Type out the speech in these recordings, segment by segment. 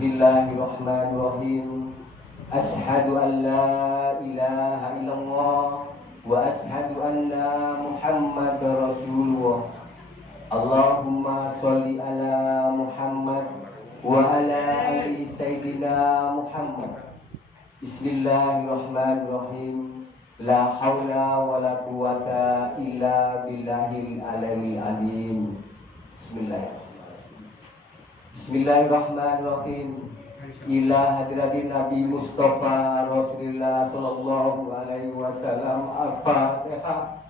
Bismillahirrahmanirrahim. Asyhadu an la ilaha illallah wa asyhadu anna Muhammadar Rasulullah. Allahumma sholli ala Muhammad wa ala ali Sayyidina Muhammad. Bismillahirrahmanirrahim. La haula wa la quwata illa billahil aliyil azim. Bismillahirrahmanirrahim. Ila hadratin Nabi Mustafa Rasulullah sallallahu alaihi wasallam. Al-Fatihah.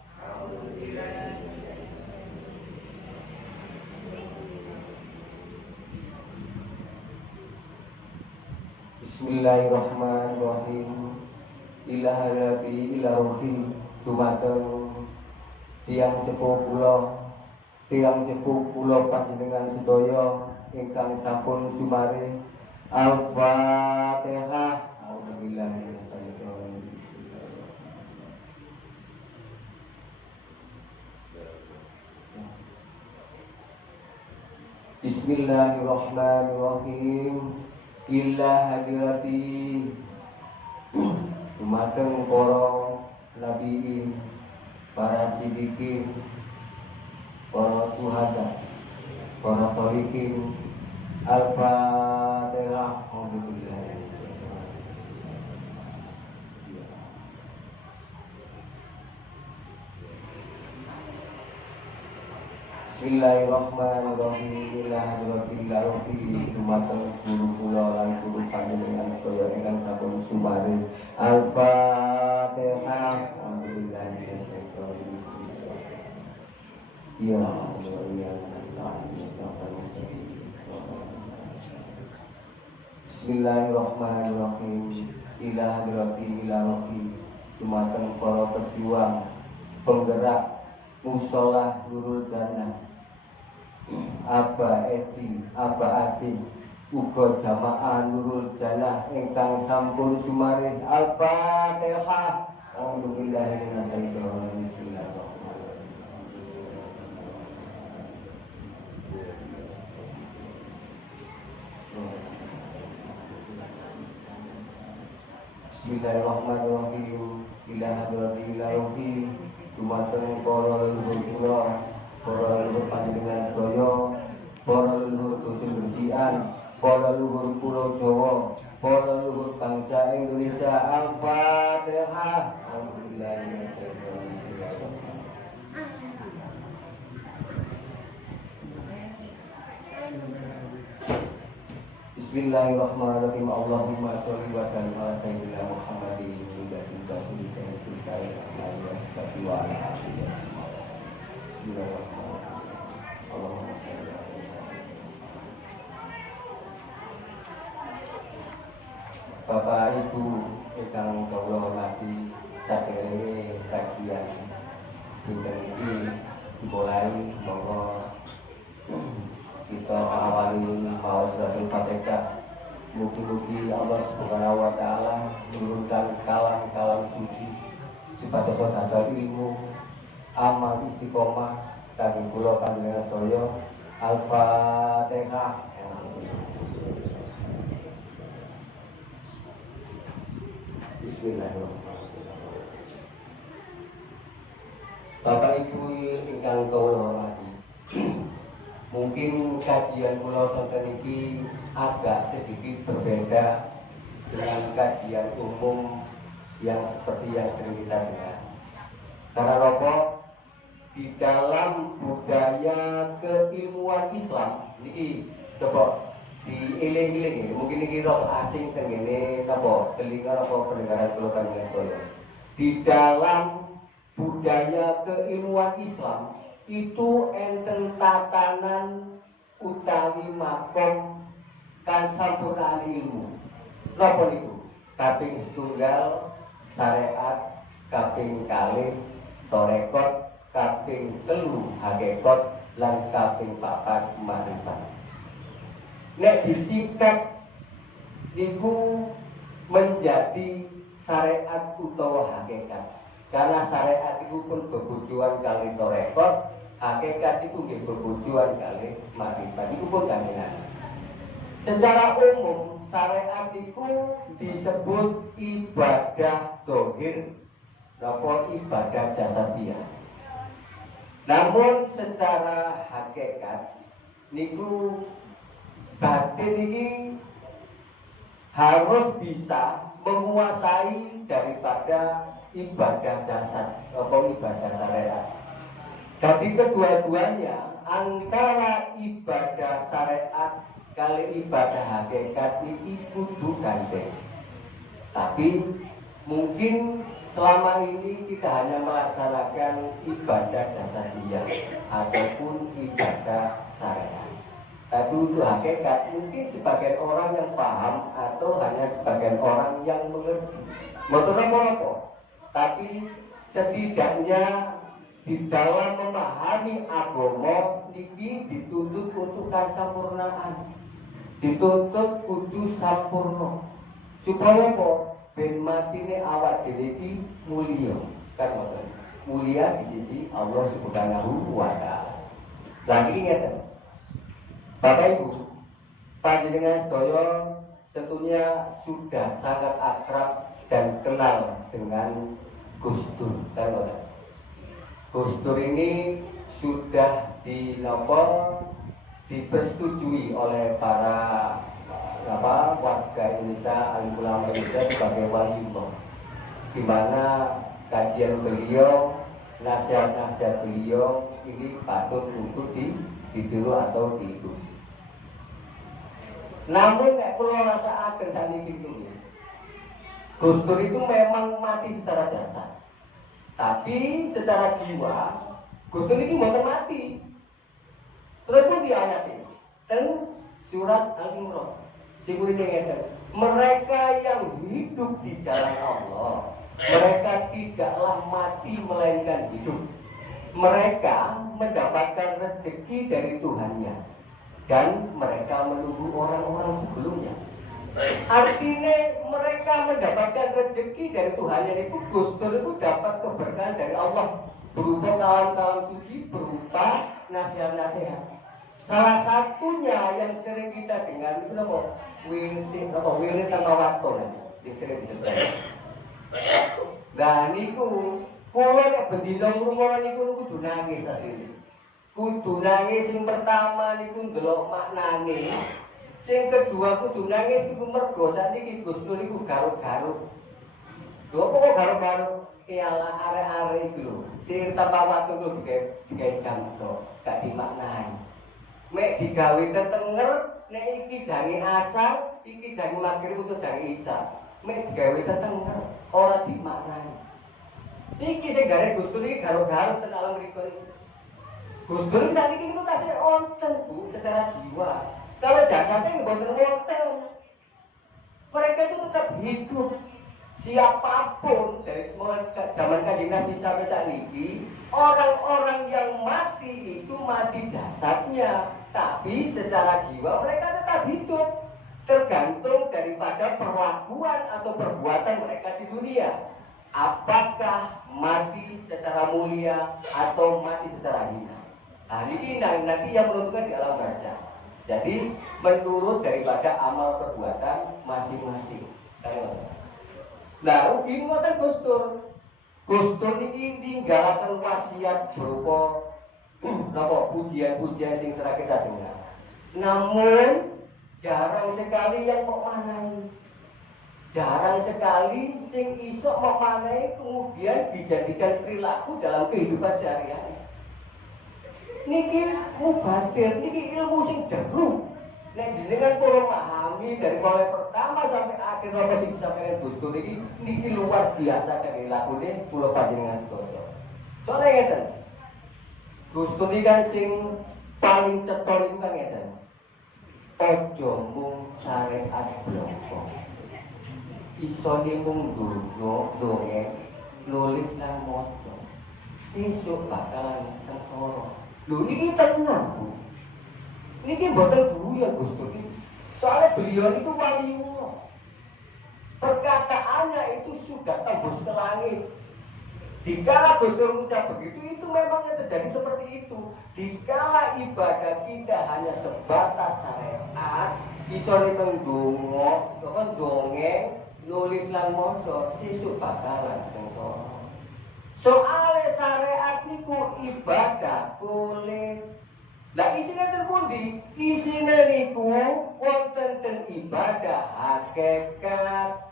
Bismillahirrahmanirrahim. Ila hadrati ila ruhi dumateng tiang sepuh kula panjenengan sedaya ingkang sampun sumare. Al-Fatihah. Bismillahirrahmanirrahim. Illa hadirati dumateng para nabiin, para sidikin, para syuhada, para sholihin. Al-Fatihah. Bismillahirrahmanirrahim. Ila hadratil ilahi dumateng guru kula lan guru panjenengan sedaya ingkang sampun sumare. Al-Fatihah. Ya Allah ya Bismillahirrahmanirrahim. Ila hadratil ilahi dumateng para pejuang penggerak musola Nurul Jannah, Aba Edi, Aba Ajis, uga jamaah Nurul Jannah ingkang sampun sumare. Al-Fatihah. Alhamdulillahi minasyaitonir rajim. Bismillahirrahmanirrahim. Ila hadratil ilahi dumateng para leluhur kula, para leluhur panjenengan sedaya, para leluhur dusun bersihan, para leluhur pulau Jawa, para leluhur bangsa Indonesia. Al-Fatihah. Bismillahirrahmanirrahim. Allahumma sholli wa sallim ala sayyidina Muhammadin libasin tasbih sayyidul sayyid wa ala alihi. Bismillahirrahmanirrahim. Allahumma sholli ala Bapak Ibu ingkang kula hormati, saderenge kajian dinten iki dimulai, monggo kita awali maos Suratul Fatihah. Mugi-mugi Allah Subhanahu wa taala menurunkan kalam-kalam suci sifatnya sedaya ilmu, amal istiqomah kagem kula panjenengan sedaya. Al-Fatihah. Bismillahirrahmanirrahim. Bapak Ibu ingkang kula hormati, mungkin kajian kula sonten iki agak sedikit berbeda dengan kajian umum yang seperti yang sering kita dengar. Karena apa? Di dalam budaya keilmuan Islam niki coba dieling-eling, mungkin niki rada asing teng ngene napa telinga apa pendengaran kula panjenengan sedaya. Di dalam budaya keilmuan Islam itu enten tatanan utawi makom kan sampurna ilmu. Napa niku? Kaping setunggal syariat, kaping kalih torekot, kaping telu hakikat, lan kaping papat marifat. Nek disingkat niku menjadi syariat utawa hakikat. Karena syariat itu pun berbujuan kali torekot, hakikat itu nggih berbujuan kali marifat. Itu pun kandungan. Secara umum syariat itu disebut ibadah dohir, napa ibadah jasadiah. Namun secara hakikat niku batin ini harus bisa menguasai daripada ibadah jasad atau ibadah syariat. Jadi kedua-duanya antara ibadah syariat kali ibadah hakikat ini kudu gandeng. Tapi mungkin selama ini kita hanya melaksanakan ibadah jasadiah ataupun ibadah syariat. Tapi untuk hakikat mungkin sebagian orang yang paham atau hanya sebagian orang yang mengerti. Betul apa? Tapi setidaknya di dalam memahami agama niki dituntut untuk kasampurnaan, dituntut kudu sampurna supaya apa ben matine awak dhewe iki mulia kan ngoten, mulia di sisi Allah Subhanahu wa taala. Lagi ngeten Bapak Ibu panjenengan sedaya tentunya sudah sangat akrab dan kenal dengan Gus Dur kan ngoten. Gus Dur ini sudah dipersetujui oleh para warga Indonesia, alim ulama Indonesia sebagai waliullah, di mana kajian beliau, nasihat-nasihat beliau ini patut untuk ditiru atau diikuti. Namun kalau rasa akan saat ini Gus Dur itu memang mati secara jasad. Tapi secara jiwa, Gus Dur ini bukan mati. Terus pun di ayat ini, dan surat Al-Imran, mereka yang hidup di jalan Allah, mereka tidaklah mati melainkan hidup. Mereka mendapatkan rezeki dari Tuhannya, dan mereka menunggu orang-orang sebelumnya. Artinya mereka mendapatkan rezeki dari Tuhannya itu Gus Dur itu dapat keberkahan dari Allah berupa kalam-kalam suci, berupa nasihat-nasihat. Salah satunya yang sering kita dengar itu apa? Wirid tanpa waktu yang sering disebut. Nah niku kula nek bendina ngrungokno niku kudu nangis asline. Kudu nangis sing pertama niku ndelok maknane. Sing kedua kudu nangis iku mergo sakniki Gus Dur niku garuk-garuk. Lho apa kok garuk-garuk? Iyalah arek-arek iku lho. Sing tanpa waktu kudu digawe jam tok, gak dimaknani. Mek digawe tetenger, nek iki jange asar, iki jange maghrib utawa jange isya. Mek digawe tetenger, ora dimaknani. Iki sing gare Gus Dur iki garuk-garuk ten alam mriku iki. Gus Dur sakniki niku tasih onten Bu secara jiwa. Kalau jasadnya nggak wonten, mereka itu tetap hidup. Siapapun dari mulai zaman Kanjeng Nabi sampai saat ini, orang-orang yang mati itu mati jasadnya, tapi secara jiwa mereka tetap hidup. Tergantung daripada perlakuan atau perbuatan mereka di dunia. Apakah mati secara mulia atau mati secara hina? Nah, ini nanti yang menentukan di alam barzakh. Jadi menurut daripada amal perbuatan masing-masing. Nah, ugi ngoten Gus Dur. Gus Dur niki ninggalaken wasiat berupa pujian-pujian sing sering kita dengar. Namun jarang sekali yang kok manai. Jarang sekali sing iso mau manai kemudian dijadikan perilaku dalam kehidupan sehari-hari. Niki mubadir, niki ilmu sing jeruk. Nek jenengan kula pahami dari mulai pertama sampai akhir apa sing disampaikan Gus Dur niki luar biasa kali lakune kula panjenengan sedaya. Soale ngeten. Gus Dur kan sing paling cetha niku kan ngeten. Ojo mung syariat bloko. Isone mung ndonga, nulis lan maca. Sesuk bakalan sengsara. Lho niki tenan Bu. Niki mboten guyon Gus Dur niki. Soalnya beliau itu waliullah. Perkataannya itu sudah tembus ke langit. Dikala Gus Dur mengucap begitu, itu memang terjadi seperti itu. Dikala ibadah kita hanya sebatas syariat, iso ning donga, apa dongeng, nulis lan maca sesuk bakalan sengsara. Soale syariat niku ibadah kulit. Lah isine terpundi? Isine niku wonten ten ibadah hakikat.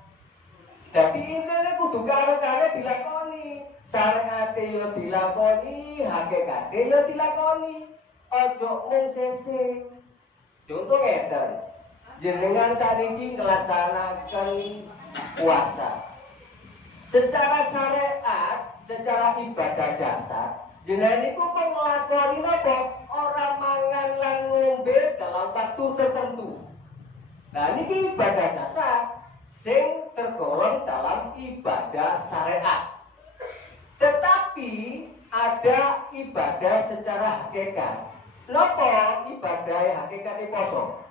Dadi intine kudu karo-karo dilakoni. Syariate yo dilakoni, hakikate yo dilakoni. Ojo mung sese. Contoh ngeten. Jenengan sakniki nglaksanaken puasa. Secara syariat, secara ibadah jasad, jenengan niku kok nglakoni napa? Ora mangan lan ngombe dalam waktu tertentu. Nah niki ibadah jasad sing tergolong dalam ibadah syariat. Tetapi ada ibadah secara hakikat. Napa ibadah hakikat poso?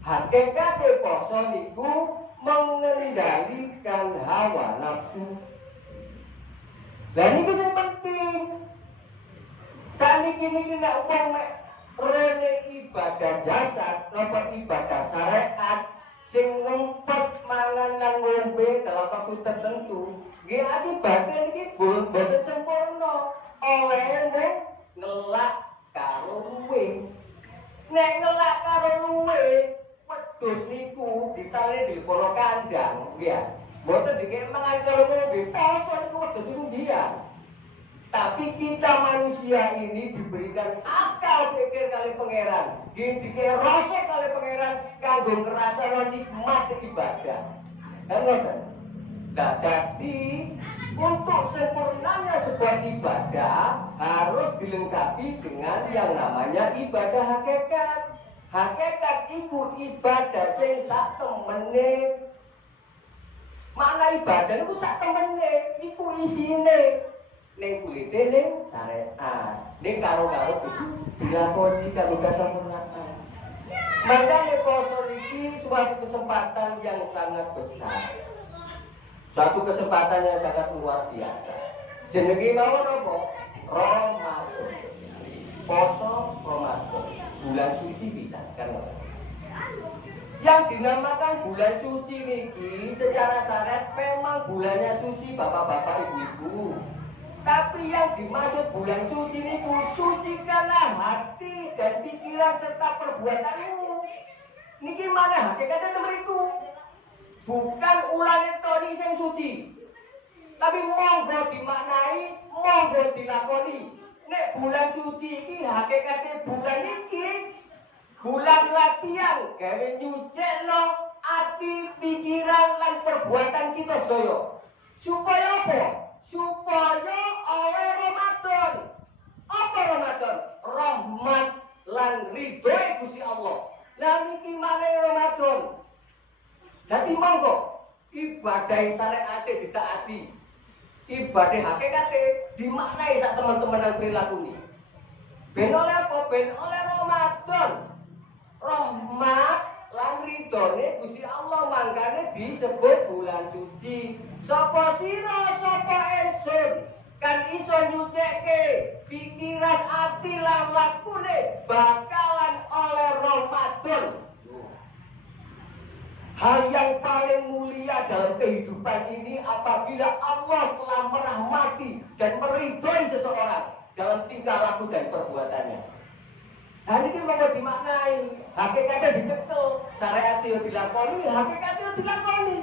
Hakikat poso niku mengendalikan hawa nafsu. Dan ini sing penting. Saniki niki nek wong rene ibadah jasad, napa ibadah syariat sing ngempet mangan lan ngombe dalam waktu tertentu, nggih akibate niki boten sempurna. Oleh ngelak karo luwe. Nek ngelak karo luwe, wedhus niku ditali di polo kandang, nggih. Mboten dikek mangan karo ngombe, poso niku wedhus niku diam. Tapi kita manusia ini diberikan akal pikir kali pangeran, dikek rasa kali pangeran kanggo ngrasakno nikmat ibadah. Kan ngoten. Nah, dadi untuk sempurnanya sebuah ibadah harus dilengkapi dengan yang namanya ibadah hakikat. Hakikat iku ibadah sing sak temene. Mana ibadah niku sak temene, iku isine ning kulite ning syariat. Ning karo-karo kudu dilakoni kanggo kesempurnaan. Makanya poso niki suatu kesempatan yang sangat besar. Satu kesempatan yang sangat luar biasa. Jenenge mawon apa? Ramadan. Poso Ramadan. Bulan suci bisa kan? Yang dinamakan bulan suci niki secara syariat memang bulannya suci bapak-bapak ibu-ibu. Tapi yang dimaksud bulan suci niku sucikanlah hati dan pikiran serta perbuatanmu. Niki mana hakikatnya temeriku? Bukan ulangi toni sing suci. Tapi monggo dimaknai, monggo dilakoni. Nek bulan suci iki hakikate bulan iki bulan latihan gawe nyucekno ati, pikiran lan perbuatan kita sedaya. Supaya apa? Supaya oleh Ramadan. Apa Ramadan? Rahmat lan ridhoe Gusti Allah. Lah niki maneh Ramadan. Dadi monggo ibadah syariat ditaati. Ibadah hakikate dimaknai sak teman-teman perilaku ini. Ben oleh apa? Ben oleh Ramadan. Rahmat lan ridhone Gusti Allah mangkane disebut bulan suci. Sapa sira sapa ingsun kan iso nyucekke pikiran ati lan lakune bakalan oleh Ramadan. Hal yang paling mulia dalam kehidupan ini apabila Allah telah merahmati dan meridhoi seseorang dalam tingkah laku dan perbuatannya. Nah ini mau dimaknai, hakikatnya dicekel, syariat itu dilakoni, hakikatnya dilakoni.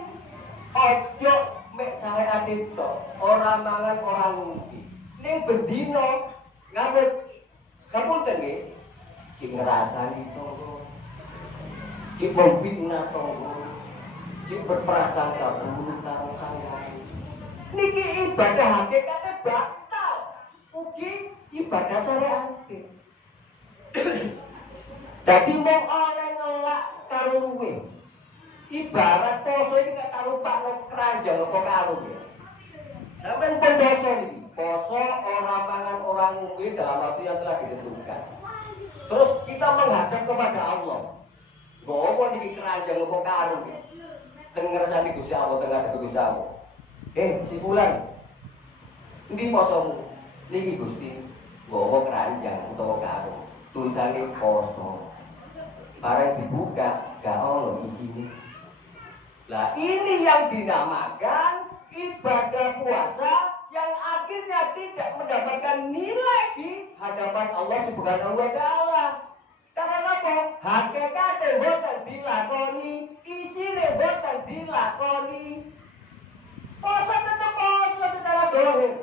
Ojo mek syariat itu orang mangan orang ngumpi. Ning bendino ngamuk kapunten nggih, sing ngrasani tonggo, sing memfitnah tonggo, sing berprasangka buruk karo kanggane. Niki ibadah hakikatnya batal, ugi ibadah syariat. Jadi mau oleh ngelak karo luwe. Ibarat poso iki gak taruh pakno keranjang apa kalung ya. Sampeyan pun poso niki. Poso orang mangan orang ngombe dalam waktu yang telah ditentukan. Terus kita menghadap kepada Allah. Nggawa niki keranjang apa kalung ya. Teng ngersani Gusti Allah teng ngadep Gusti Allah. Si Fulan. Endi posomu? Niki Gusti. Nggawa keranjang utawa kalung. Tulisannya poso. Barang dibuka gak ono isine. Lah ini yang dinamakan ibadah puasa yang akhirnya tidak mendapatkan nilai di hadapan Allah Subhanahu wa taala. Karena apa? Hakikate boten dilakoni, isine boten dilakoni. Puasa tetap puasa secara dohir.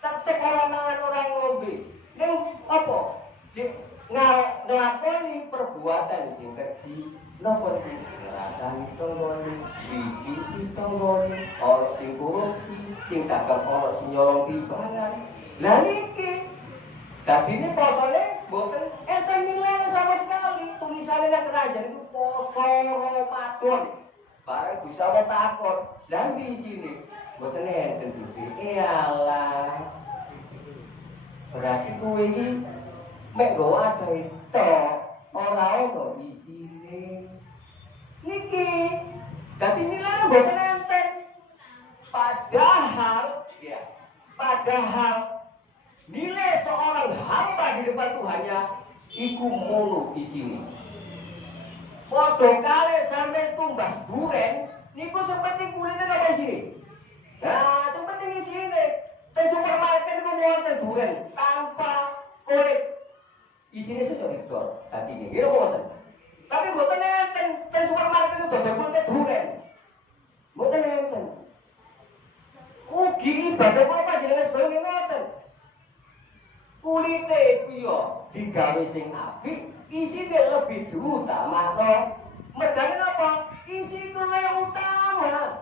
Tetap orang mangan orang ngombe. Ning apa? Nglakoni perbuatan sing keji. Napa iki? Ngrasani tanggane, biji tanggane, ora sing korupsi, sing dagang ora sing nyolong timbangan. Lah niki dadine posone mboten enten nilai sama sekali. Tulisane nang keranjang itu poso Ramadan. Bareng bisa takon. Lah di sini mboten enten iki. Iyalah. Berarti kuwi iki mek go adahe tok, ora ono isine. Niki dadi nilai mboten enten. Padahal nilai seorang hamba di depan Tuhannya iku mono isine. Padha kale sampe tumbas duren niku seperti kulite napa isine. Nah, seperti isine. Teng supermarket niku wonten duren tanpa kulit. Isine sudah didol dadi nggih wonten. Tapi mboten enten teng supermarket itu dodol kulit duren. Mboten enten. Ugi ibadah kula panjenengan sedaya nggih ngoten. Kulite iku yo digawe sing apik, isine lebih diutamakno. Mergane napa? Isi iku luwih utama.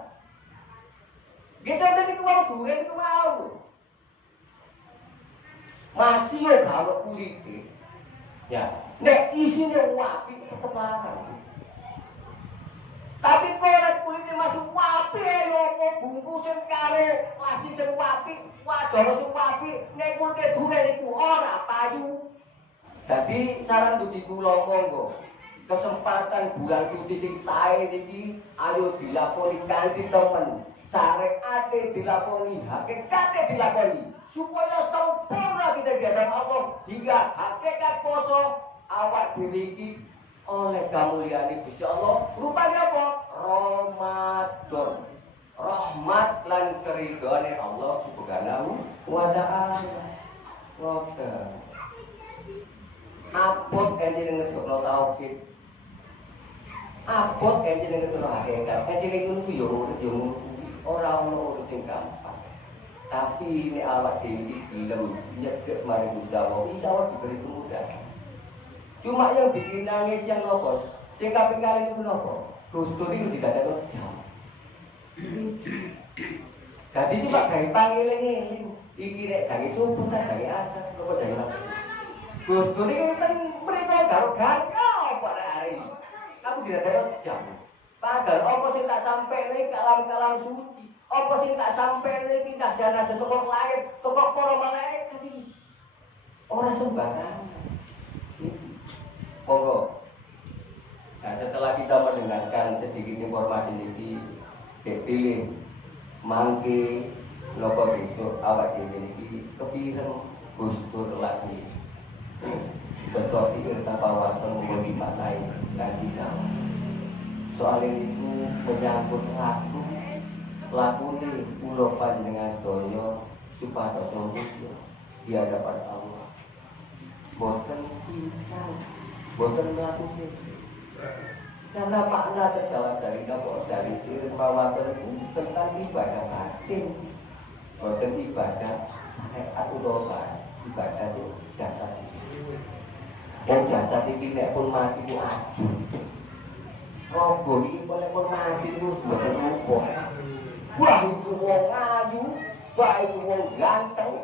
Gitu niku wau duren niku wau. Masih yo gawe kulite. Ya, nek isine apik tetep larang. Tapi kalau kulitnya masuk wapi, apa bungkusin kare plastik sing wapi, wadon sing wapi, nek kulitnya duren iku ora payu. Jadi saran dugi kula monggo, kesempatan bulan suci sing sae niki ayo dilakoni kanthi temen. Syariate dilakoni, hakikate dilakoni supaya sempurna kita di hadapan Allah hingga hakikat poso awak dhewe iki oleh kamulyaan Gusti Allah rupanya apa? Ramadan. Rahmat lan keridhoane Allah Subhanahu wa taala. Ngoten. Abot enjing ngetokno tauhid. Abot enjing ngetokno hakikat. Enjing ngono ku yo ora ono urip sing gampang. Tapi ini awak dhewe iki gelem nyegek marang Gusti Allah, bisa wae diberi kemudahan. Cuma yang bikin nangis yang lopos, sing kaping kali itu nopo? Gusto ini dikatakan jam. Jadi cuma gawe pangeling-eling, iki rek jange subuh ta jange asar, apa jange maghrib. Gusto ini kan mriko karo ganyo apa hari. Aku dikatakan jam. Padahal apa sing tak sampene kalam-kalam suci, apa sing tak sampene iki nasihat-nasihat teko langit, teko para malaikat iki. Ora sembarangan. Monggo. Nah, setelah kita mendengarkan sedikit informasi ini, pilih mangke nopo besok awak dhewe iki kepireng gustur lagi. Betul iki tanpa waton mung dimaknai kanthi dawa. Soal itu menyangkut lakune kula panjenengan sedaya supados mulia di hadapan Allah. Boten pincang boten melakukan karena makna terdalam dari nopo dari sirah wawasan itu tentang ibadah batin, boten ibadah syariat utawa ibadah jasa. Wong jasa iki nek pun mati ku ajur. Rogo iki pun mati ku boten rupa. Wah iku wong ayu, wah iku wong ganteng.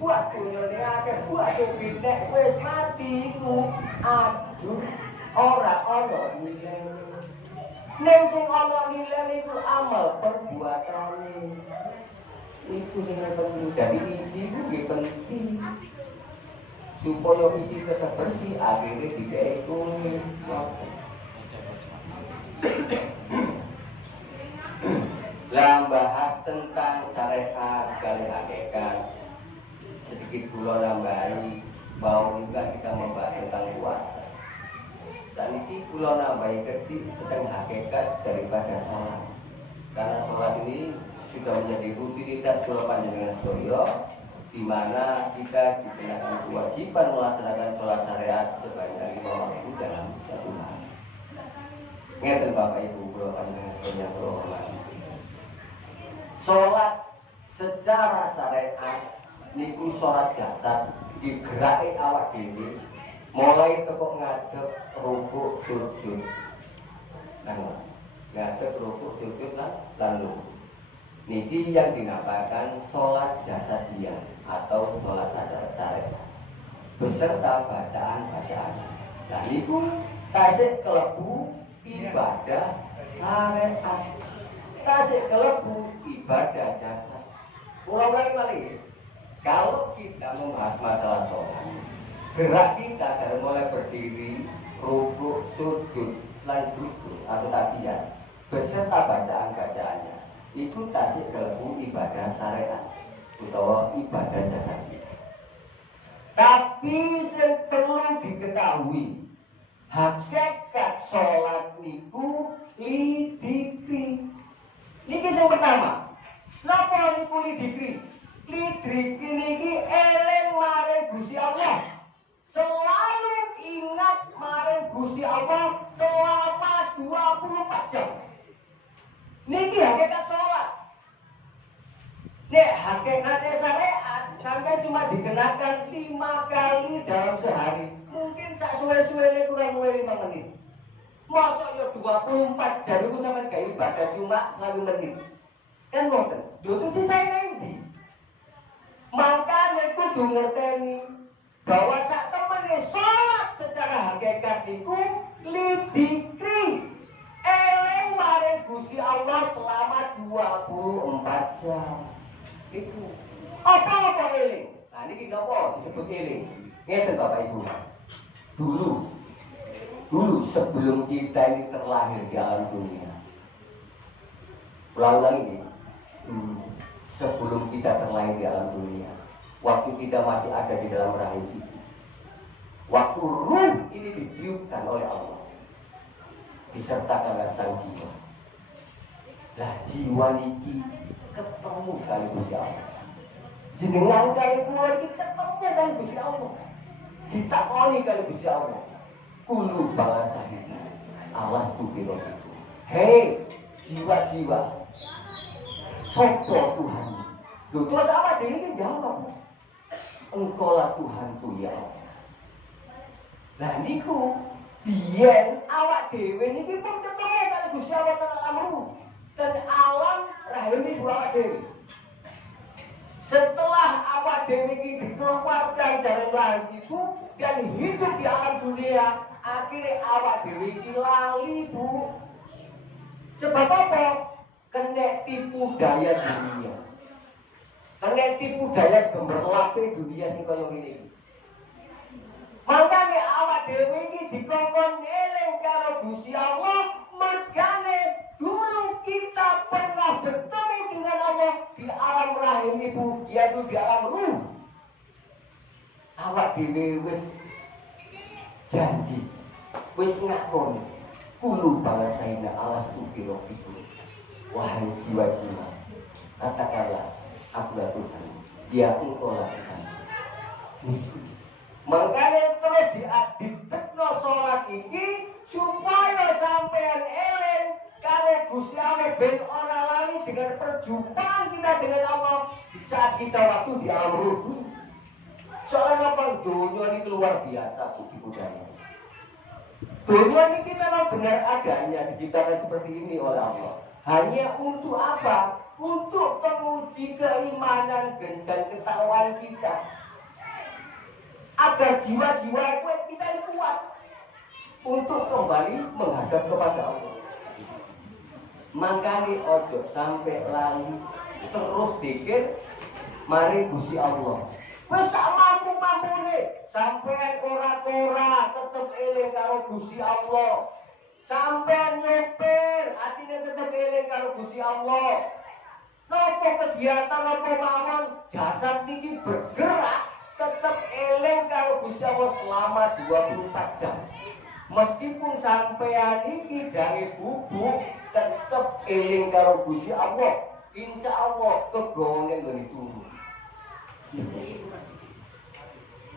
Buat dunyane akeh, buat sing nek wis mati iku aduh ora ana nilai. Nek sing ana nilai iku amal perbuatane. Iku sing penting. Jadi isi ku nggih penting. Supaya isi tetap bersih akhirnya dikei kuning. Lah bahas tentang syariat kali hakikat. Sedikit pula nambahi bahwa juga kita membahas tentang puasa. Saat ini kula nambahi kedhi tentang hakikat daripada salat. Karena salat ini sudah menjadi rutinitas kula panjenengan sedaya, di mana kita dikenakan kewajiban melaksanakan sholat syariat sebanyak 5 waktu dalam satu hari. Ngeten Bapak Ibu kula panjenengan sedaya kula hormati. Sholat secara syariat niku sholat jasad digeraki awak dhewe mulai teko ngadeg rukuk sujud. Ngadeg rukuk sujud lan niki yang dinamakan sholat jasadiyah atau sholat syariat beserta bacaan-bacaan. Nah niku tasik kelebu ibadah syariat, tasik kelebu ibadah jasad. Ulang-ulang malih, kalau kita membahas masalah sholat, gerak kita dari mulai berdiri, rukuk, sujud, lan duduk atau takian beserta bacaan-bacaannya itu tasik kelebu ibadah syariat utawa ibadah jasadi. Tapi yang perlu diketahui, hakikat sholat niku lidikri. Niki yang pertama. Napa niku lidikri? Lidikri niki eling marang Gusti Allah. Selalu ingat marang Gusti Allah selama 24 jam. Niki hakikat sholat. Nek hakikatnya syariat sampai cuma dikenakan 5 kali dalam sehari. Mungkin sak suwe-suwene kurang luwih 5 menit. Masa ya 24 jam itu sampai gak ibadah cuma 1 menit. Kan ngoten. Lho terus sisane endi? Makanya kudu ngerteni bahwa sak temene sholat secara hakikat niku lidikri. Eling marang Gusti Allah selama 24 jam. Itu apa eling? Nah niki napa disebut eling? Ngeten Bapak Ibu. Dulu sebelum kita ini terlahir di alam dunia. Ulang ini. Sebelum kita terlahir di alam dunia, waktu kita masih ada di dalam rahim ibu, waktu ruh ini ditiupkan oleh Allah, disertakan dengan sang jiwa. Lah jiwa niki ketemu kali Gusti Allah. Jenengan kali kula iki ketemu kali Gusti Allah. Ditakoni kali Gusti Allah. Kulu balasahina alas tukiro itu. Hei jiwa-jiwa, sopo Tuhan. Loh terus apa diri ini jawab, Engkaulah Tuhanku ya Allah. Lah niku biyen awak dhewe niki pun ketemu kali Gusti Allah ten alam ruh, ten alam rahim ibu awak dhewe. Setelah awak dhewe iki dikeluarkan dari rahim ibu dan hidup di alam dunia, akhirnya awak dhewe iki lali Bu. Sebab apa? Kena tipu daya dunia. Kena tipu daya gemerlape dunia sing kaya ngene iki. Mangkane awak dhewe iki dikongkon eling karo Gusti Allah, mergane dulu kita pernah bertemu dengan Allah di alam rahim ibu, yaitu di alam ruh. Awak dhewe wis janji, wis ngakoni, kulu balasaina alas tukiro itu. Wahai jiwa-jiwa, katakanlah akulah Tuhan, dia engkau lakukan. Makanya terus ditekno sholat iki supaya sampean eling karo Gusti Allah ben ora lali dengan perjumpaan kita dengan Allah di saat kita waktu di alam ruh. Soalnya apa? Dunia ini luar biasa bukti budaya. Dunia ini kita memang benar adanya diciptakan seperti ini oleh Allah. Hanya untuk apa? Untuk menguji keimanan dan ketakwaan kita. Agar jiwa-jiwa kita ini kuat untuk kembali menghadap kepada Allah. Makanya ojo sampai lali terus dikir mari Gusti Allah. Wis sak mampu-mampune sampean ora-ora tetep eling karo Gusti Allah. Sampean nyopir atine tetep eling karo Gusti Allah. Nopo kegiatan nopo mawon jasad niki bergerak tetep eling karo Gusti Allah selama 24 jam. Meskipun sampean iki jange bubuk tetep eling karo Gusti Allah. Insya Allah kegone ngene turu.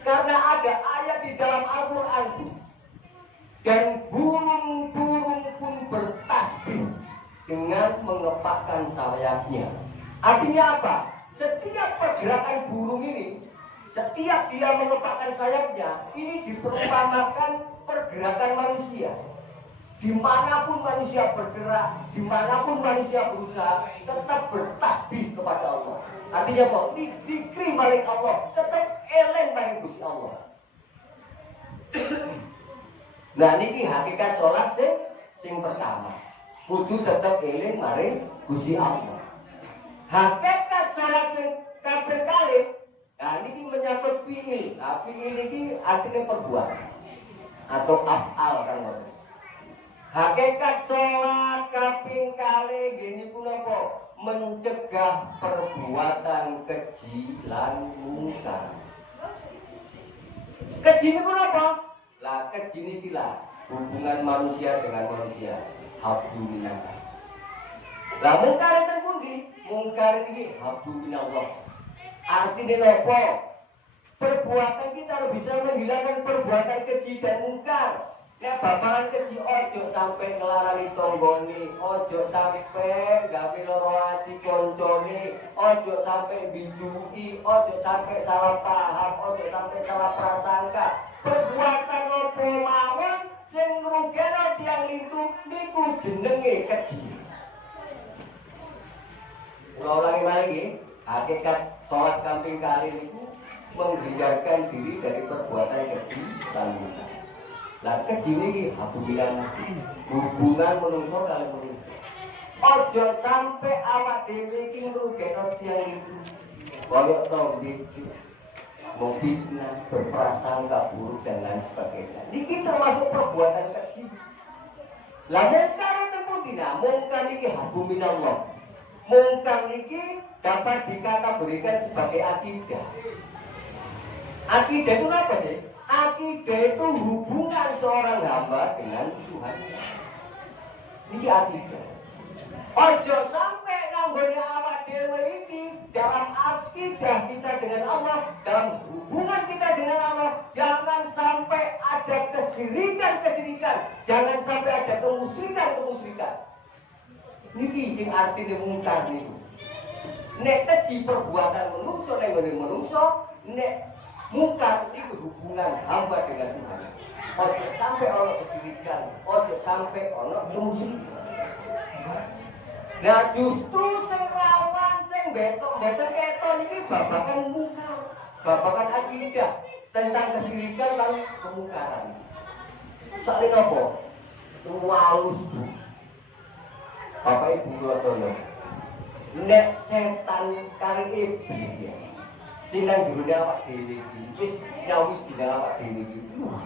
Karena ada ayat di dalam Al-Quran dan burung-burung pun bertasbih dengan mengepakkan sayapnya. Artinya apa? Setiap pergerakan burung ini, setiap dia mengepakkan sayapnya, ini diperumpamakan pergerakan manusia. Dimanapun manusia bergerak, dimanapun manusia berusaha, tetap bertasbih kepada Allah. Artinya apa? Dikri maring Allah, tetap eleng maring Gusti Allah. Nah niki hakikat sholat sing pertama, kudu tetap eleng maring Gusti Allah. Hakikat sholat sing kaping kalih, nah niki menyangkut fiil. Nah fiil niki artinya perbuatan atau af'al kan ngoten. Hakikat sholat kaping kalih gini ku napa? Mencegah perbuatan keji lan mungkar. Keji niku napa? Lah keji niki lah hubungan manusia dengan manusia. Hablu minanas. Lah mungkar enten pundi? Mungkar niki hablu minallah. Artine napa? Perbuatan kita harus bisa menghilangkan perbuatan keji dan mungkar. Nek babagan keji ojo sampai ngelarani tonggone, ojo sampai gawe loro ati koncone, ojo sampai bijui, ojo sampai salah paham, ojo sampai salah prasangka. Perbuatan opo mawon sing ngrugeno tiyang litu niku jenenge keji. Kula ulangi malih, hakikat salat kaping kalih niku menghindarkan diri dari perbuatan keji lan mungkar. Lah keji niki hubungan hubungan manungsa kali manungsa. Ojo sampai awak dhewe iki ngrugekno tiyang itu. Kaya to bejo, memfitnah, berprasangka buruk dan lain sebagainya. Niki termasuk perbuatan keji. Lah mungkar itu pundi? Nah, mungkar niki hubungan Allah. Mungkar niki dapat dikategorikan sebagai akidah. Akidah itu apa sih? Akidah itu hubungan seorang hamba dengan Tuhan. Ini akidah. Ojo sampai nanggone awak dhewe iki dalam akidah kita dengan Allah, dalam hubungan kita dengan Allah, jangan sampai ada kesyirikan-kesyirikan, jangan sampai ada kemusyrikan-kemusyrikan. Niki sing artine mungkar niku. Nek keji perbuatan manungsa nek ngene manungsa, nek mungkar itu hubungan hamba dengan Tuhan. Ojo sampai ono kesyirikan, ojo sampai ono kemusyrikan. Nah justru sing rawan sing betok-betok keton iki babakan mungkar, babakan akidah tentang kesyirikan dan kemungkaran. Sakline napa? Walus Bu. Bapak Ibu kula nek setan karo iblis ya. Sing nang jero awak dhewe iki wis nyawiji nang awak dhewe iki.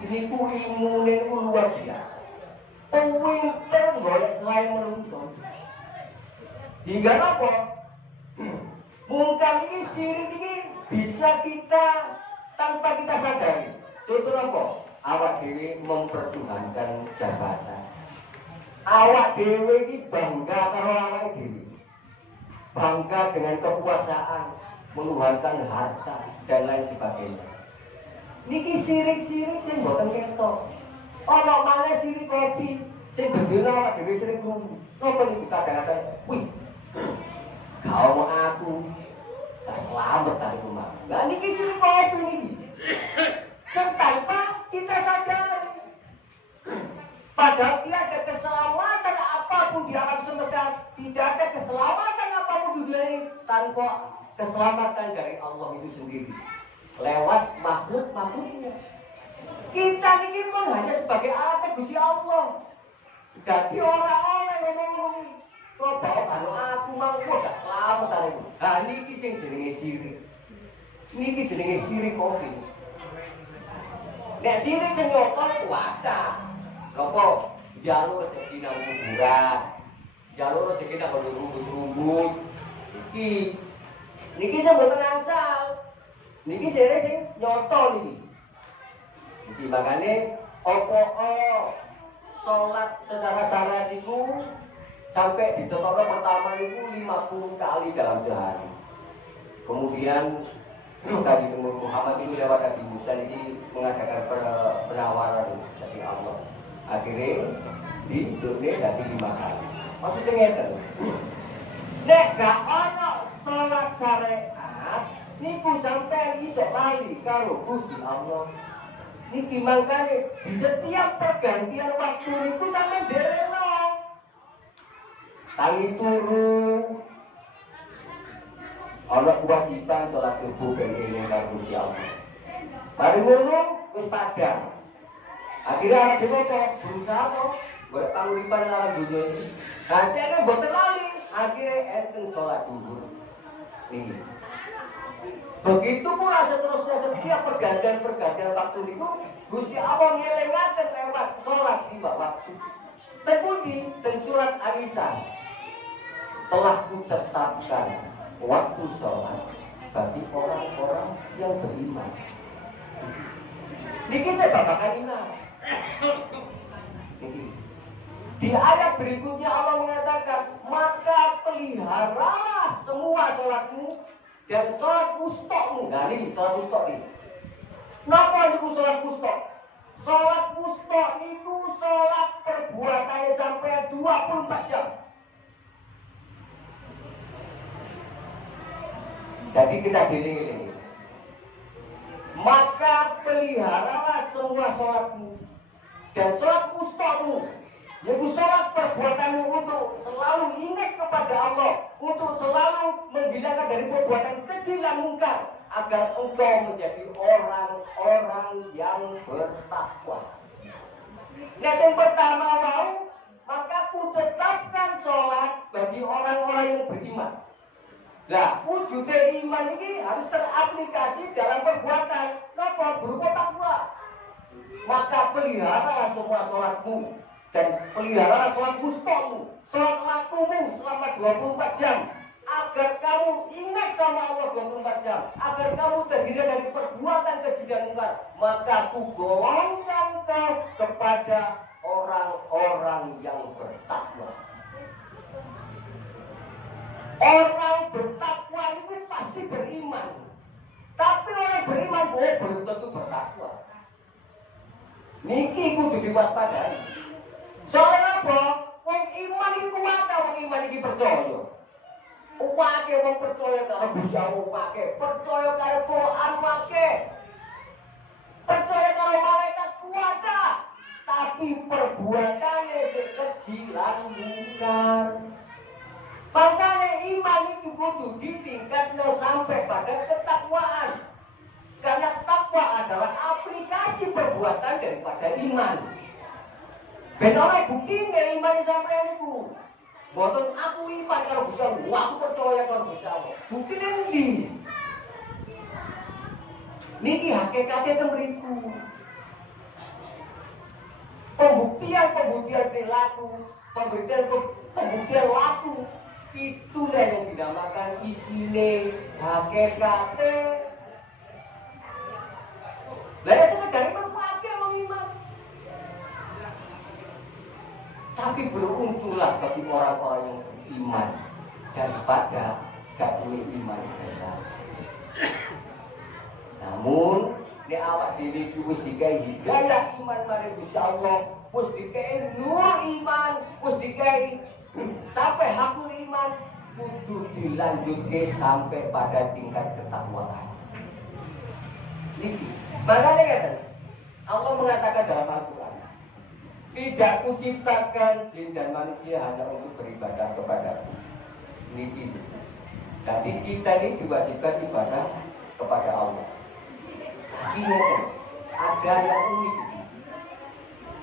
Ini ku ilmune niku luar biasa. Pinter golek selain menungso. Hingga apa? Mungkar ini sirik ini bisa kita tanpa kita sadari. Contoh apa? Awak dhewe mempertuhankan jabatan. Awak dhewe iki bangga karo awake dhewe. Bangga dengan kekuasaan, menuhankan harta dan lain sebagainya. Niki sirik-sirik sing mboten ketok. Ana maneh sirik kopi sing bendina awak dhewe sering krungu. Napa niki kadang-kadang, wih, kau aku tak selamat tadi rumah. Lah niki sirik kopi niki. Tanpa kita sadari. Padahal tiada keselamatan apapun di alam semesta, tidak ada keselamatan apapun di dunia ini tanpa keselamatan dari Allah itu sendiri lewat makhluk-makhluknya. Kita ini pun hanya sebagai alat Gusti Allah. Jadi orang-orang ngomong coba kalau aku mau gak selamat hari itu. Nah niki sing jenenge sirik. Niki jenenge sirik kopi. Nek sirik sing nyokot kuwata. Loko jalur rezeki nang kuburan. Jalur rezeki nang rumput-rumput. Niki sing mboten angsal. Niki sere sing nyoto niki. Niki makane Opo sholat secara syariat itu sampai ditetapkan pertama itu 50 kali dalam sehari. Kemudian Kanjeng Muhammad itu lewat Nabi Musa ini mengadakan penawaran dari Allah. Akhirnya di dunia dari 5 kali. Maksudnya ngeten. Nek gak ono sholat syariat, niku sampai iso lali karo Gusti Allah. Niki mangkane di setiap pergantian waktu niku sampe dereno. Tangi turu. Ana kewajiban sholat subuh ben eling karo Gusti Allah. Mari ngono wis padang. Akhirnya anak dhewe kok berusaha kok buat panguripan alam dunia ini. Hajane mboten lali. Akhirnya enten sholat zuhur. Nih. Begitu pula seterusnya setiap pergantian waktu itu Gusti Allah ngelingaken lewat sholat di waktu. Terbudi dan surat An-Nisa telah kutetapkan waktu sholat bagi orang-orang yang beriman. Niki saya babakan iman. Di ayat berikutnya Allah mengatakan, maka peliharalah semua sholatmu dan sholat wustokmu. Nah ini sholat wustok nih. Napa itu sholat wustok? Sholat wustok itu sholat perbuatannya sampai 24 jam. Jadi kita diri-diri. Maka peliharalah semua sholatmu dan sholat wustokmu, yaitu sholat perbuatanmu untuk selalu ingat kepada Allah, untuk selalu menghilangkan dari perbuatan kecil dan mungkar, agar engkau menjadi orang-orang yang bertakwa. Nah, yang pertama mau, maka ku tetapkan sholat bagi orang-orang yang beriman. Nah, wujudnya iman ini harus teraplikasi dalam perbuatan. Napa? Berupa takwa. Maka pelihara semua sholatmu dan pelihara sholat wustokmu, sholat lakumu selama 24 jam, agar kamu ingat sama Allah 24 jam, agar kamu terhindar dari perbuatan keji dan mungkar. Maka ku golongkan kau kepada orang-orang yang bertakwa. Orang bertakwa itu pasti beriman. Tapi orang beriman belum tentu bertakwa. Niki kudu diwaspadai. Soalnya apa? Wong iman iki kuat, wong iman iki percaya. Wake wong percaya karo Gusti Allah, wake percaya karo Quran, wake percaya karo malaikat kuat. Tapi perbuatane sing keji lan mungkar. Makanya iman itu kudu ditingkatno sampai pada ketakwaan. Karena takwa adalah aplikasi perbuatan daripada iman. Benar buktinya iman sampai niku. Mboten aku iman karo Gusti Allah, aku percaya karo Gusti Allah. Buktine endi? Niki hakikate teng mriku. Pembuktian perilaku, pembuktian laku. Itulah yang dinamakan isine hakikate. Lah ya sekedar berpakaian mengiman. Tapi beruntunglah bagi orang-orang yang beriman daripada gak punya iman. Namun di awak diri wis dikai hidayah iman mari Gusti Allah, wis dikai nur iman, wis dikai sampai hakul iman, kudu dilanjutke sampai pada tingkat ketakwaan. Niki, makanya kata Allah mengatakan dalam Al-Quran, tidak kuciptakan jin dan manusia hanya untuk beribadah kepadaku. Niki, jadi kita ini diwajibkan ibadah kepada Allah. Tapi ada yang unik di sini.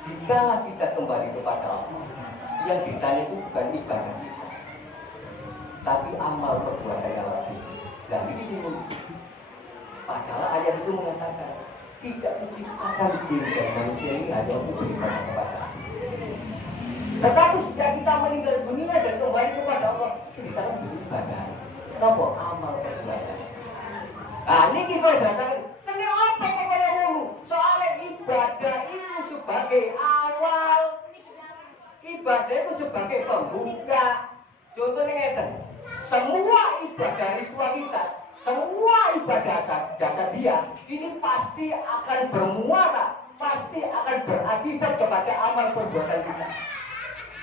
Jikalau kita kembali kepada Allah, yang ditanya itu bukan ibadah kita, tapi amal perbuatan yang wajib. Dan ini sih, padahal ayat itu mengatakan tidak menciptakan jin dan manusia ini hanya untuk beribadah kepada Allah. Tetapi sejak kita meninggal dunia dan kembali kepada Allah, kita harus beribadah. Kenapa? Amal perbuatan. Nah, ini kita jelasin. Kenapa apa kaya ngono? Soalnya ibadah itu sebagai awal, ibadah itu sebagai pembuka. Contohnya ngeten, semua ibadah ritualitas, semua ibadah jasa dia ini pasti akan bermuara, pasti akan berakibat kepada amal perbuatan kita.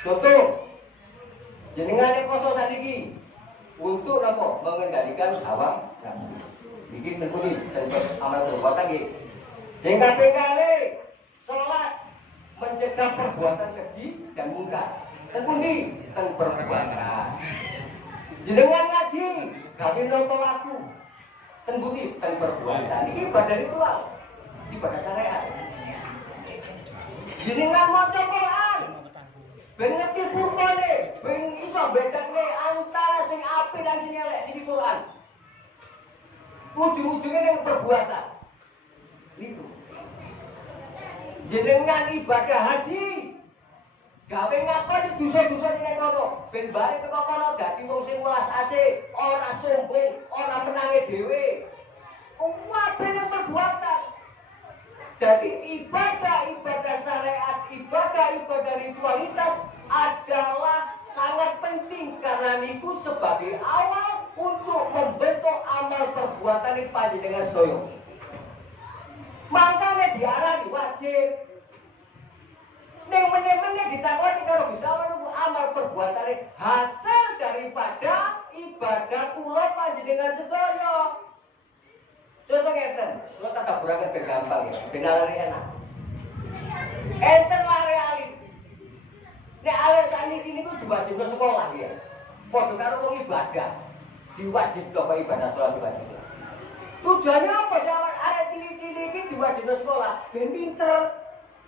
Contoh, jenengan poso sadiki untuk apa? Mengendalikan hawa nafsu. Iki tentu tentang amal perbuatan iki. Sing kaping kalih salat mencegah perbuatan keji dan mungkar. Ten pundi? Ten perbuatan. Jenengan ngaji, gawe napa laku. Ten pundi? Ten perbuatan. Iki ibadah ritual. Ibadah syariat. Jenengan maca Quran. Ben ngerti furqane, ben iso bedakne antara sing apik dan sing elek di Quran. Ujung-ujungnya ning perbuatan. Itu. Jenengan ibadah haji. Gawe ngapa di dosa-dosa ning kono. Ben bare teko kono dadi wong sing welas asih, ora sombong, ora menangi dhewe. Kuwi ning perbuatan. Jadi ibadah syariat, ibadah ritualitas adalah sangat penting karena niku sebagai awal untuk membentuk amal perbuatan ini panjenengan sedaya. Makanya diarani wajib. Ning meneh-meneh ditakoni kalau bisa amal perbuatan ini hasil daripada ibadah kula panjenengan sedaya. Contoh ngeten, lo tak taburakan gampang ya, benar enak. Enten lari alit. Nek alit sakniki niku diwajibno sekolah ya. Padha karo wong ibadah. Diwajibno kok ibadah salat diwajibno. Tujuannya apa sih arek cilik-cilik iki diwajibno sekolah? Ben pinter.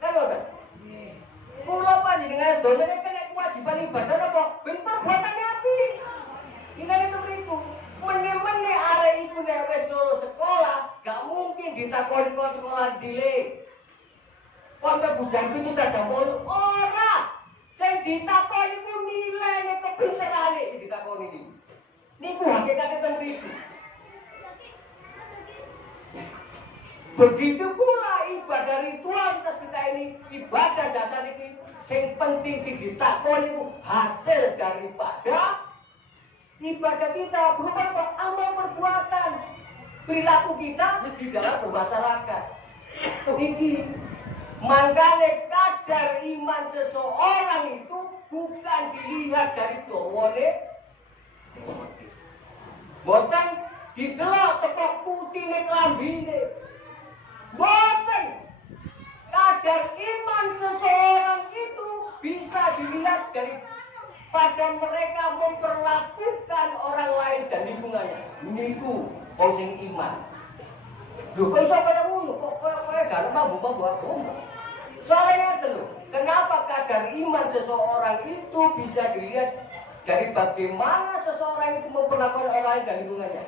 Kan ngoten. Kula panjenengan sedaya kena kewajiban ibadah apa? Ben perbuatane apik. Ini itu mriku. Meneh-meneh arek iku nek wis lulus sekolah, gak mungkin ditakoni kon sekolah dile. Kon bujang itu dadah mulu. Ora. Sing ditakoni ku nilainya kepinterane sing ditakoni iki. Niku hakikate ten mriku. Begitu pula ibadah ritualitas kita ini, ibadah dasar ini sing penting sing ditakoni ku hasil daripada ibadah kita berupa amal perbuatan, perilaku kita di dalam bermasyarakat. Ini makanya kadar iman seseorang itu bukan dilihat dari dawane, boten didelok teko putine klambine, boten kadar iman seseorang itu bisa dilihat dari pada mereka memperlakukan orang lain dan lingkungannya. Niku wong sing iman. Lho kok iso kaya ngono? Kok gak mampu buat bomba. Soalnya itu loh, kenapa kadar iman seseorang itu bisa dilihat dari bagaimana seseorang itu memperlakukan orang lain dan lingkungannya.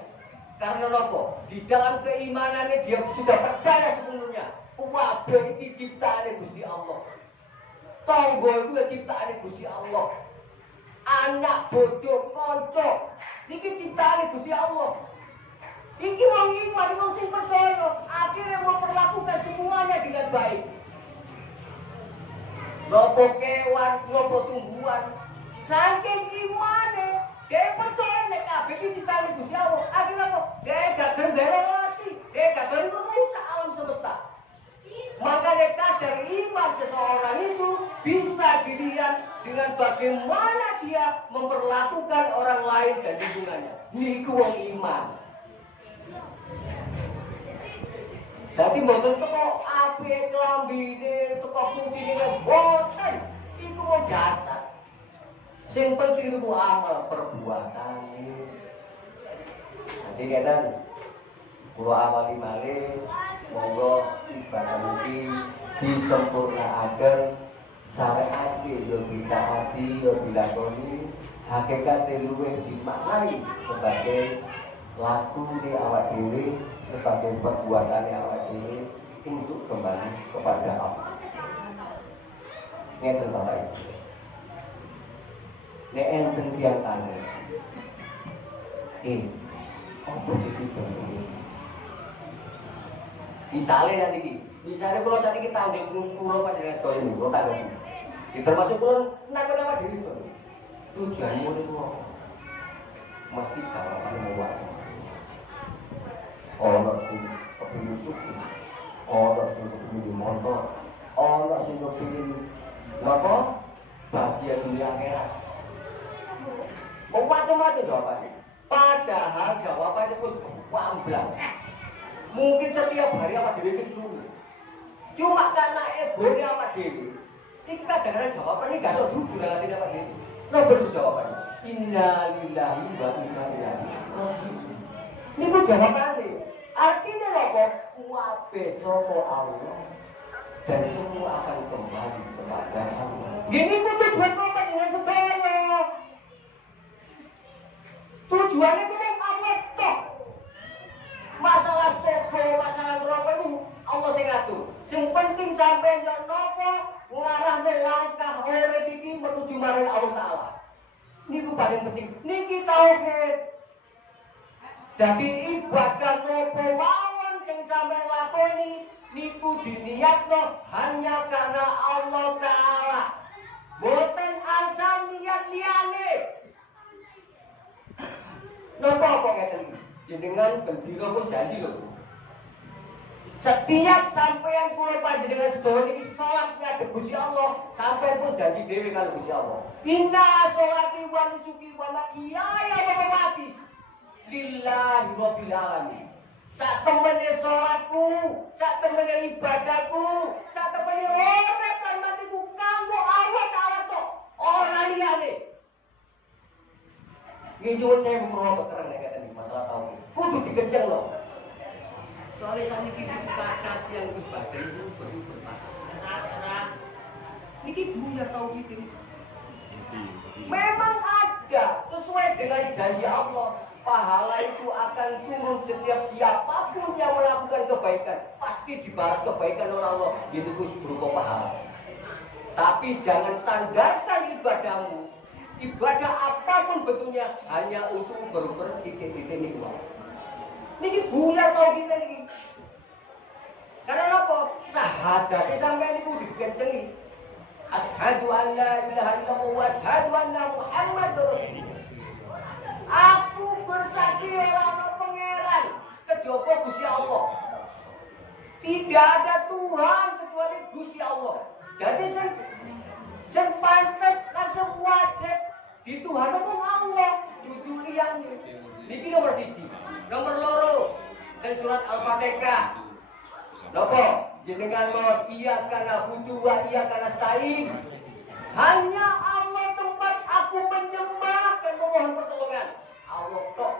Karena apa? Di dalam keimanannya dia sudah percaya sepenuhnya. Kabeh iki ciptaane Gusti Allah. Tangga iku ciptaane Gusti Allah. Anak bojo kanca niki ciptaane Gusti Allah. Iki wong iman wong sing percaya akhirnya memperlakukan semuanya dengan baik. Nopo kewan, nopo tumbuhan, saking imane dia percaya nek kabeh iki ciptaane Gusti Allah. Akhirnya apa? Dia gak gendera hati, dia gak merusak alam semesta. Makanya kadar iman seseorang itu bisa dilihat dengan bagaimana dia memperlakukan orang lain dan lingkungannya. Niku wong iman. Dadi mboten teko apike klambine, teko putine boten. Iku wong jasad. Sing penting itu amal perbuatan. Nanti ngeten kula awali malih monggo ibadah niki disempurnakaken syariat yo ditaati yo dilakoni hakikate luwih dimaknai sebagai laku di awak dhewe sebagai perbuatan awak dhewe untuk kembali kepada Allah. Ngeten Bapak Ibu. Nek enten tiyang tani. Apa sih tujuan ini? Misalnya ya niki, Misalnya kalau saat ini tahu di pulau panjenengan sedaya niku tak ngerti. Kita termasuk pulau nama diri itu. Tujuanmu itu apa? Mesti jawabannya mau wajib. Ono sing kepingin suki, ono sing kepingin motor, ono sing kepingin apa? Bahagia dunia akhirat. Macam-macam jawabannya. Padahal jawabannya itu wamblang. Mungkin setiap hari apa dewi keseluruh. Cuma karena egonya apa dewi. Ini kadang-kadang jawabannya gak sok jujur dalam hati apa dewi. Kenapa itu jawabannya? Innalillahi wa inna ilaihi raji'un. Ini ku jawabannya. Artinya apa? Kuwabe sapa Allah dan semua akan kembali kepada Allah. Gini ku tujuan kau dengan sedaya. Tujuannya itu yang Allah toh. Masalah sopo, masalah berapa itu Allah sing ngatur. Sing penting sampai yang nopo ngarahne langkah urip iki menuju marang Allah Taala. Niku paling penting. Niki tauhid. Jadi ibadah nopo mawon sing sampeyan lakoni niku diniatno hanya karena Allah Taala. Boten asal niat liyane. Napa kok ngeten iki? Jenengan bendina pun janji lho. Setiap sampeyan kula panjenengan sedaya niki salat ngadhep Gusti Allah, sampeyan pun janji dhewe karo Gusti Allah. Inna sholati wa nusuki wa mahyaya wa mamati lillahi rabbil alamin. Sak temene salatku, sak temene ibadahku, sak temene urip lan matiku kanggo Allah Taala tok, ora liyane. Nginjur saya membawa keren ya kata masalah tauhid. Kudu dikenceng loh. Soalnya saat ini kata yang ibadah itu berbatas. Niki punya tauhid ini. Memang ada sesuai dengan janji Allah. Pahala itu akan turun setiap siapapun yang melakukan kebaikan. Pasti dibalas kebaikan oleh Allah. Itu berupa pahala. Tapi jangan sandarkan ibadahmu. Ibadah apapun bentuknya hanya untuk beruber titik-titik ini. Niki buyar tau kita niki. Karena apa? Sahadatnya sampai niku dikencengi. Asyhadu an la ilaha illallah wa asyhadu anna Muhammadar Rasulullah. Aku bersaksi ora ana pangeran kejaba Gusti Allah. Tidak ada Tuhan kecuali Gusti Allah. Jadi sing pantes lan sing wajib dituhan pun Allah, dudu liyane. Niki nomor 1. Nomor 2, dan surat Al-Fatihah. Napa? Jenengan mau iya kana butuh wa iya kana stain. Hanya Allah tempat aku menyembah dan memohon pertolongan. Allah tok.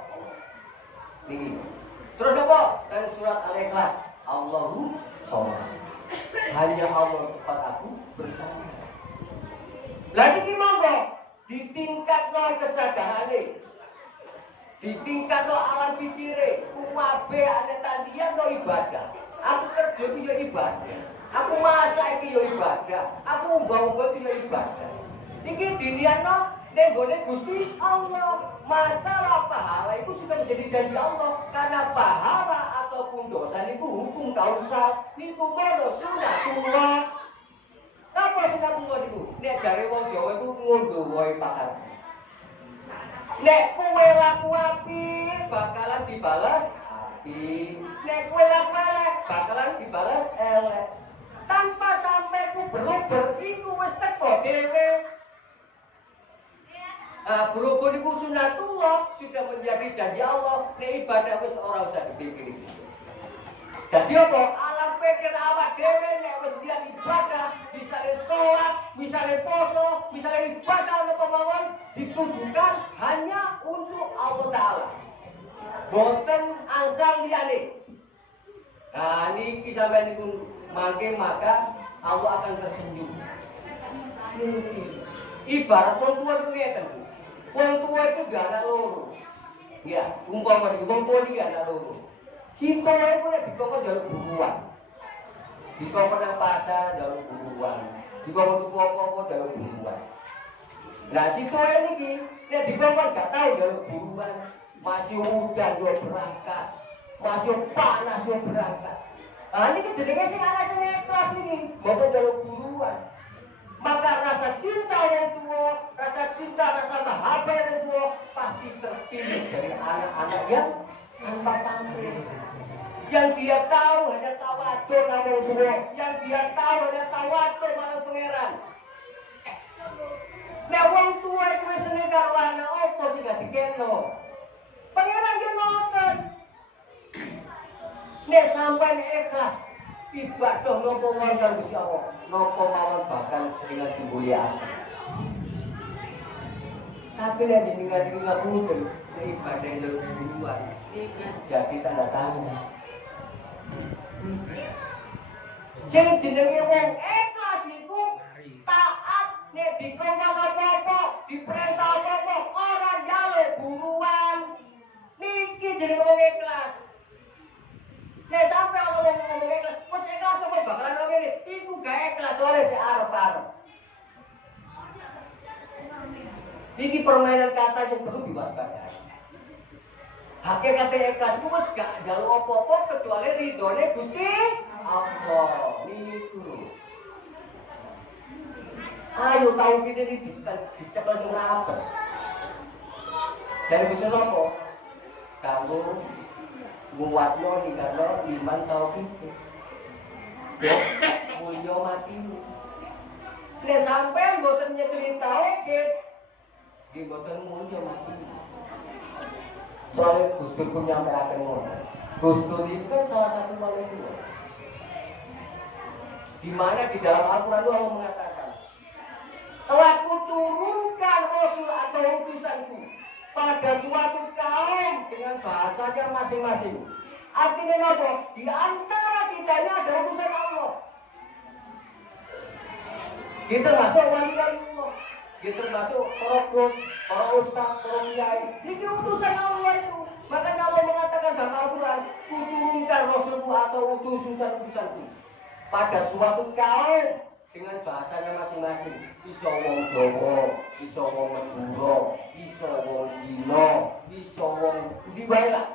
Niki. Terus apa? Dan surat Al-Ikhlas. Allahu Shamad. Hanya Allah tempat aku bersandar. Lagi gimana? Di tingkat no kesadarane, di tingkat no alam pikire, kumabe ane tandian no ibadah. Aku kerja itu ya ibadah, aku masak itu ya ibadah, aku umbah-umbah itu ya ibadah. Niki dinian no nenggone Gusti Allah. Masalah pahala itu sudah menjadi janji Allah. Karena pahala ataupun dosa niku hukum kausal, niku mono sunatullah. Apa sunatullah niku? Nek jare wong Jawa iku ngondo wae pakar. Nek kowe laku apik bakalan dibalas apik. Nek kowe laku elek bakalan dibalas elek. Tanpa sampai ku berober iku wis teko dhewe. Berhubung niku sunatullah sudah menjadi janji Allah. Nek ibadah wis ora usah dipikir. Jadi apa? Alam pikir awak dhewe nek wis dia ibadah, misalnya sholat, misalnya poso, misalnya ibadah atau pemawon ditujukan hanya untuk Allah Taala. Boten angsal liyane. Nah niki sampeyan niku mangke maka Allah akan tersenyum. Niki ibarat wong tua itu ngeten. Wong tua itu gak anak loro. Ya, umpama niku wong tua iki anak loro. Si tua itu nek dikongkon njaluk buruan. Dikongkon nang pasar njaluk buruan. Dikongkon tuku apa-apa njaluk buruan. Nah si tua niki nek dikongkon gak tahu njaluk buruan. Masih hujan yo berangkat. Masih panas yo berangkat. Niki jenenge sing ana sing ikhlas niki, mboten njaluk buruan. Maka rasa cinta orang tua, rasa cinta, rasa mahabbah orang tua pasti terpilih dari anak-anak yang tanpa pamrih. Yang dia tahu hanya tawadhu nama orang tua, yang dia tahu hanya tawadhu marang pangeran. Nek wong tua iku wis seneng karo anak opo sing gak dikeno. Pangeran ki ngoten. Nek sampean ikhlas ibadah nopo mawon karo Gusti Allah, nopo mawon bakal seringan dimulyakaken. Tapi nek jenengan iki ngapunten, nek ibadah njaluk buruan, iki jadi tanda tanya. Sing jenenge wong ikhlas iku taat nek dikongkon apa-apa, diperintah apa-apa, ora njaluk buruan. Niki jenenge wong ikhlas. Nek sampe ana wong ngomong ikhlas, wis ikhlas apa bakalan ngene, iku gak ikhlas oleh si arep-arep. Niki permainan kata yang perlu diwaspadai. Hakikat ikhlas itu wis gak njaluk apa-apa kecuali ridhone Gusti Allah. Niku lho. Ayo tahu kita ini dicekel sing rapet. Dari Gusti apa? Kanggo nguwatno nikahno iman tauhid. Ya, mulya mati. Nek sampean mboten nyekeli tauhid, nggih mboten mulya mati. Soalnya Gus Dur pun nyampe akan ngoten. Gus Dur itu kan salah satu malaikat. Di mana di dalam Al-Quran itu Allah mengatakan, telah kuturunkan Rasul atau utusanku pada suatu kaum dengan bahasanya masing-masing. Artinya apa? Di antara kita ini ada utusan Allah. Kita masuk wali-wali Allah. Kita masuk para gus, para ustaz, para kiai. Ini utusan Allah itu. Makanya Allah mengatakan dalam Al-Quran, kuturunkan Rasulku atau utusan-utusanku pada suatu kaum dengan bahasanya masing-masing. Iso wong Jawa, iso wong Madura, iso wong Cina, iso wong ndi wae lah.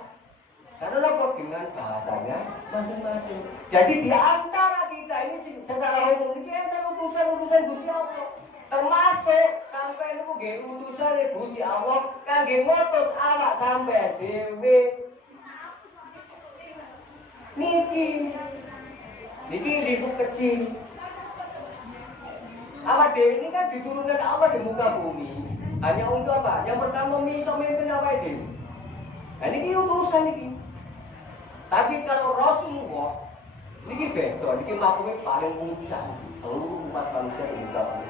Karena apa? Dengan bahasanya masing-masing. Jadi di antara kita ini secara umum ini enten utusan-utusan Gusti Allah. Termasuk sampai niku nggih utusan Gusti Allah kangge ngutus awak sampai dhewe. Niki lingkup kecil. Awak dewi ini kan diturunkan Allah di muka bumi. Hanya untuk apa? Yang pertama bisa memimpin awak dewi. Nah ini utusan ini. Tapi kalau Rasulullah ini beda, ini maksudnya paling puncak seluruh umat manusia di muka bumi.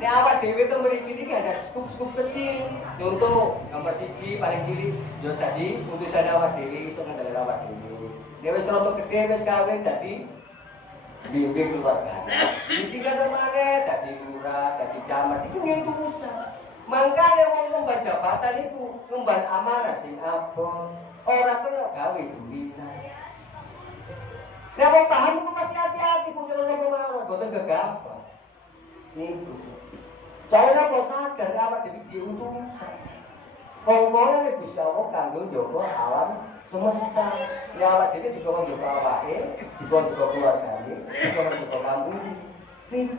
Ini awak dewi itu memiliki ini ada skup-skup kecil. Contoh gambar siji paling cilik, yo tadi utusan awak dewi itu ngendali awak dewi. Dia wis roto gede wis kawin tadi bimbing keluarga. Ditinggal kemana? Tadi lurah, tadi camat, itu nggak utusan. Makanya wong ngembang jabatan itu ngembang amanah sing abon. Orang kena gawe duwina. Nek wong paham itu pasti hati-hati punya ngomong mawon, boten gegabah. Niku. Soalnya kok sadar awak dhewe diutusan. Kongkolan nek Gusti Allah kanggo njaga alam semesta. Ya awak dhewe dikon njaga awake, dikon njaga keluargane, dikon njaga kampung. Niku.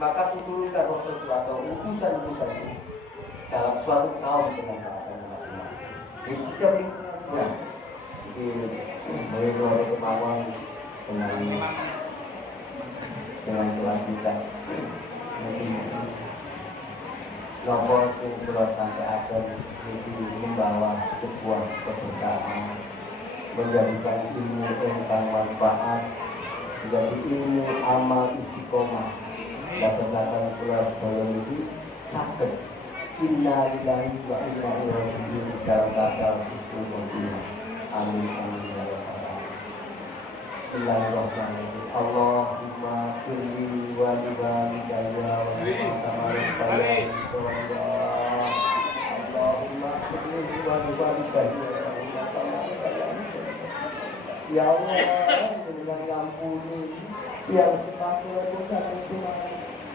Maka kuturunkan Rasul atau utusan-utusan itu dalam suatu kaum dengan bahasanya masing-masing. Jadi setiap lingkungan di melalui kemauan dengan kelanjutan. Nomor yang sampai ada itu membawa sebuah keberkahan, menjadikan ilmu tentang manfaat, menjadi ilmu amal istiqomah. Kata-kata Rasulullah ini sakit. Inna lillahi wa inna ilaihi raji'un dalam kata Bismillah. Amin amin ya rabbal alamin. Bismillahirrahmanirrahim. Allahumma firli wa liwalidayya wa liman Allahumma firli wa liwalidayya ya Allah, dengan ngampuni yang semakin besar dan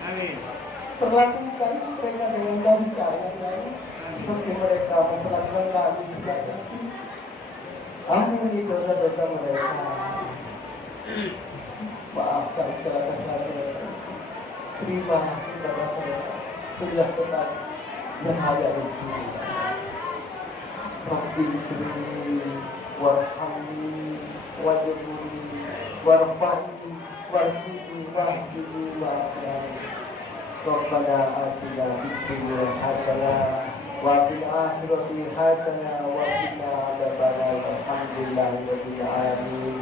amin. Perlakukan mereka dengan bangsa yang lain seperti mereka memperlakukan kami sejak kecil. Ampuni dosa-dosa mereka. Maafkan segala kesalahan mereka. Terima ibadah mereka. Sebelah tetap yang ada di sini. Rabbi firi warhamni wajibuni warfani warfini wahdini wa'afani. Rabbana atina fid dunya hasanah wa fil akhirati hasanah wa qina adzabannar. Alhamdulillahirabbil alamin.